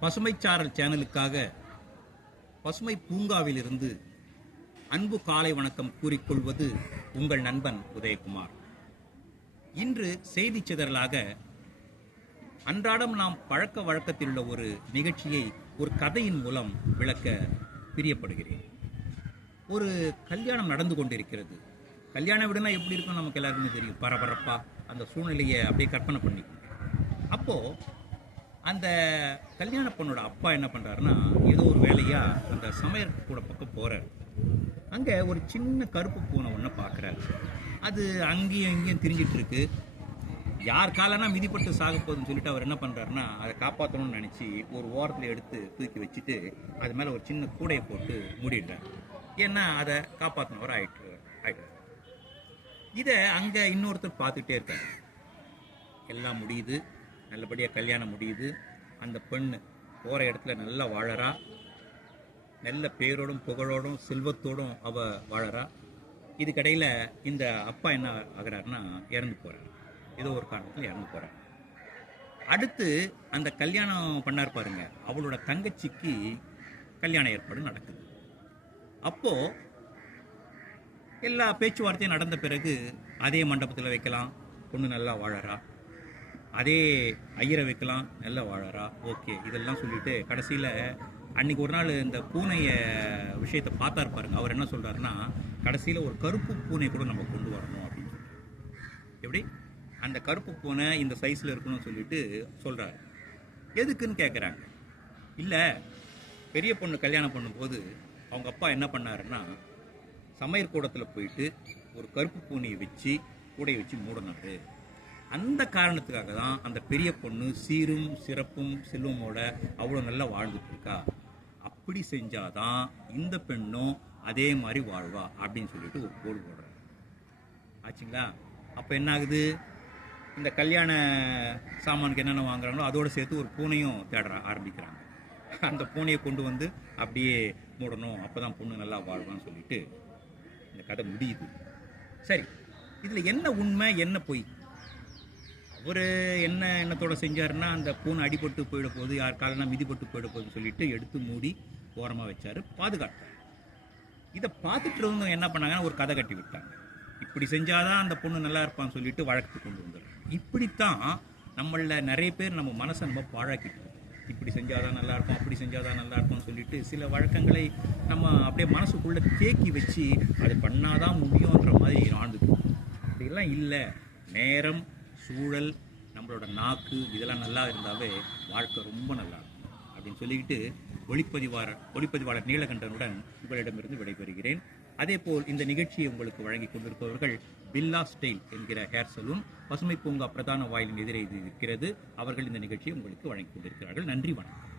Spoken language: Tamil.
பசுமைச்சாரல் சேனலுக்காக பசுமை பூங்காவிலிருந்து அன்பு காலை வணக்கம் கூறிக்கொள்வது உங்கள் நண்பன் உதயகுமார். இன்று செய்தி சிதறலாக அன்றாடம் நாம் பழக்க வழக்கத்தில் உள்ள ஒரு நிகழ்ச்சியை ஒரு கதையின் மூலம் விளக்க பிரியப்படுகிறேன். ஒரு கல்யாணம் நடந்து கொண்டிருக்கிறது. கல்யாண வீடுனா எப்படி இருக்கும்? நமக்கு எல்லாருக்குமே தெரியும். பரபரப்பா அந்த சூழ்நிலையை அப்படியே கற்பனை பண்ணி அப்போது அந்த கல்யாண பொண்ணோட அப்பா என்ன பண்ணுறாருன்னா ஏதோ ஒரு வேலையாக அந்த சமையல் கூட பக்கம் போகிறார் அங்கே ஒரு சின்ன கருப்பு பூனை ஒன்று பார்க்குறாரு அது அங்கேயும் இங்கேயும் திரிஞ்சிட்ருக்கு யார் காலனா மிதிப்பட்டு சாக போகுதுன்னு சொல்லிட்டு அவர் என்ன பண்ணுறாருன்னா அதை காப்பாற்றணும்னு நினச்சி ஒரு ஓரத்தில் எடுத்து தூக்கி வச்சுட்டு அது மேலே ஒரு சின்ன கூடையை போட்டு மூடிடுறார். ஏன்னா அதை காப்பாற்றினவர் ஆயிட்டு ஆயிட்டார் இதை அங்கே இன்னொருத்தர் பார்த்துட்டே இருக்காரு. எல்லாம் முடியுது. நல்லபடியாக கல்யாணம் முடியுது. அந்த பெண் போகிற இடத்துல நல்லா வாழறா. நல்ல பேரோடும் புகழோடும் செல்வத்தோடும் அவ வாழறா. இதுக்கடையில் இந்த அப்பா என்ன ஆகிறாருன்னா இறந்து போகிறார் ஏதோ ஒரு காரணத்தில் இறந்து போகிறார் அடுத்து அந்த கல்யாணம் பண்ணார் பாருங்க. அவளோட தங்கச்சிக்கு கல்யாண ஏற்பாடு நடக்குது. அப்போது எல்லா பேச்சுவார்த்தையும் நடந்த பிறகு அதே மண்டபத்தில் வைக்கலாம். பொண்ணு நல்லா வாழறா. அதே ஐயரை வைக்கலாம் நல்ல வாழறா ஓகே இதெல்லாம் சொல்லிட்டு கடைசியில் அன்னைக்கு ஒரு நாள் இந்த பூனைய விஷயத்தை பார்த்தா பாருங்க. அவர் என்ன சொல்கிறாருன்னா கடைசியில் ஒரு கருப்பு பூனை கூட நம்ம கொண்டு வரணும் அப்படின்னு சொல்லி எப்படி? அந்த கருப்பு பூனை இந்த சைஸில் இருக்கணும்னு சொல்லிட்டு சொல்கிறாரு எதுக்குன்னு கேட்குறாங்க இல்லை பெரிய பொண்ணு கல்யாணம் பண்ணும்போது அவங்க அப்பா என்ன பண்ணாருன்னா சமையல் கூடத்தில் போயிட்டு ஒரு கருப்பு பூனையை வச்சு கூடையை வச்சு மூடினாரு அந்த காரணத்துக்காக தான் அந்த பெரிய பொண்ணு சீரும் சிறப்பும் செல்வமோட அவ்வளோ நல்லா வாழ்ந்துட்டு இருக்கா? அப்படி செஞ்சாதான் இந்த பெண்ணும் அதே மாதிரி வாழ்வா அப்படின்னு சொல்லிட்டு ஒரு கோடு போடுறாரு ஆச்சுங்களா? அப்போ என்ன ஆகுது இந்த கல்யாண சாமானுக்கு என்னென்ன வாங்குறாங்களோ அதோட சேர்த்து ஒரு பூனையும் தேடுற ஆரம்பிக்கிறாங்க. அந்த பூனையை கொண்டு வந்து அப்படியே மூடணும் அப்போ தான் பொண்ணு நல்லா வாழ்வான்னு சொல்லிட்டு இந்த கதை முடியுது. சரி இதில் என்ன உண்மை என்ன பொய்? அவர் என்ன எண்ணத்தோடு செஞ்சாருன்னா அந்த பூனை அடிபட்டு போயிட போகுது யார் காலனா மிதிப்பட்டு போயிட போகுதுன்னு சொல்லிட்டு எடுத்து மூடி ஓரமாக வச்சார் பாதுகாத்தார். இதை பார்த்துட்டு இருந்தவங்க என்ன பண்ணாங்கன்னா ஒரு கதை கட்டி விட்டாங்க. இப்படி செஞ்சாதான் அந்த பொண்ணு நல்லா இருப்பான்னு சொல்லிட்டு வழக்கு கொண்டு வந்துடுறாங்க. இப்படித்தான் நம்மள நிறைய பேர் நம்ம மனசை நம்ம பாழாக்கிட்டோம். இப்படி செஞ்சாதான் நல்லா இருக்கும் அப்படி செஞ்சாதான் நல்லா இருக்கும்னு சொல்லிட்டு சில வழக்கங்களை நம்ம அப்படியே மனசுக்குள்ளே தேக்கி வச்சு அது பண்ணாதான் முடியுன்ற மாதிரி வாழ்ந்துட்டு அப்படிலாம் இல்லை. நேரம் சூழல் நம்மளோட நாக்கு இதெல்லாம் நல்லா இருந்தாவே வாழ்க்கை ரொம்ப நல்லா இருக்கும் அப்படின்னு சொல்லிக்கிட்டு ஒளிப்பதிவாளர் ஒளிப்பதிவாளர் நீலகண்டனுடன் உங்களிடமிருந்து விடைபெறுகிறேன். அதேபோல் இந்த நிகழ்ச்சியை உங்களுக்கு வழங்கி கொண்டிருப்பவர்கள் பில்லா ஸ்டைல் என்கிற ஹேர் சலூன் பசுமை பூங்கா பிரதான வாயிலின் எதிரே இது இருக்கிறது. அவர்கள் இந்த நிகழ்ச்சியை உங்களுக்கு வழங்கி கொண்டிருக்கிறார்கள். நன்றி வணக்கம்.